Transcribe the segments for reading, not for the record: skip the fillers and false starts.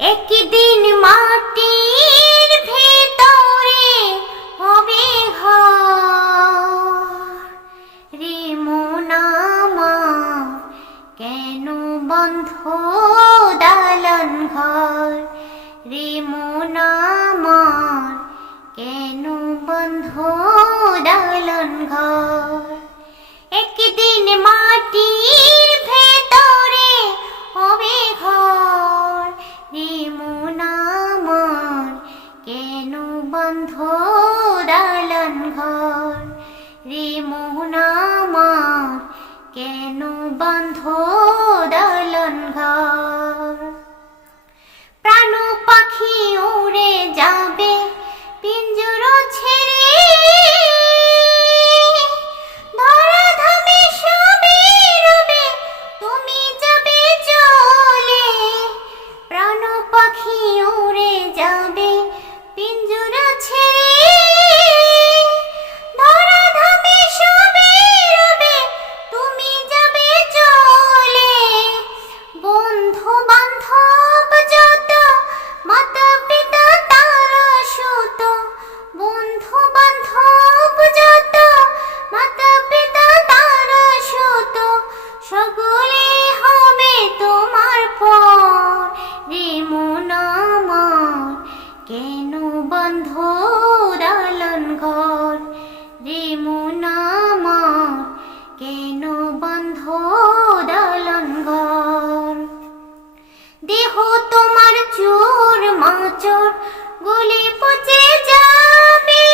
একদিন মাটির ভেতরে হবে ঘর। রে মন আমার কেন বন্ধ দালান ঘর? রে মন আমার কেন বন্ধ দালান ঘর? একদিন মাটির ভেতরে হবে ঘর। রে মন আমার কেন বন্ধ দালান ঘর? রে মন আমার কেন বন্ধ দালান ঘর? প্রাণ পাখি উড়ে যাবে পিঞ্জর ছেড়ে, ধরাধামে সবে রবে তুমি যাবে চলে। প্রাণ পাখি উড়ে যাবে পিঞ্জর ছেড়ে, ধরাধামে সবে রবে তুমি যাবে চলে। বন্ধু বান্ধব যত মাতা পিতা তারা সুত, বন্ধু বান্ধব যত মাতা পিতা তারা সুত, সকলে হবে তোমার পর। রে মন আমার কেন বন্ধ দালান ঘর? রে মন আমার কেন বন্ধ দালান ঘর? দেহ তোমার চোর মাচর গলে পচে যাবে,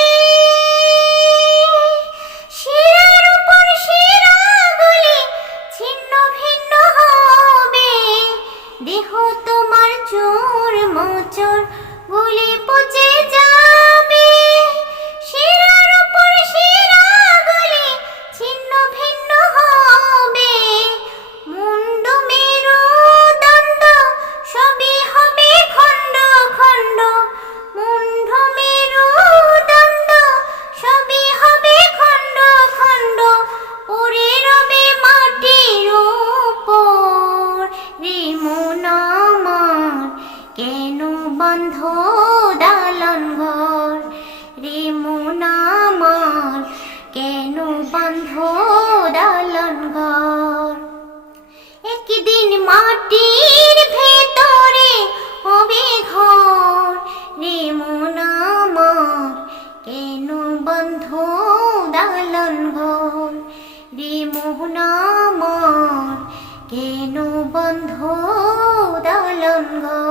শিরার উপর শিরা গলে ছিন্ন ভিন্ন হবে। দেহ তোমার চোর মাচর গলে পচে যাবে, শিরার উপর শিরা গলে ছিন্ন ভিন্ন হবে। মুন্ড মেরু দণ্ড সবই হবে খণ্ড খণ্ড, মুন্ড মেরু দণ্ড সবই হবে খণ্ড খণ্ড, পড়ে রবে মাটির উপর। রে মন আমার কেন বন্ধ দালান ঘর? রে মন আমার কেন বন্ধ দালান ঘর? একদিন মাটির ভেতরে হবে ঘর। রে মন আমার কেন বন্ধ দালান ঘর? রে মন আমার কেন বন্ধ দালান ঘর?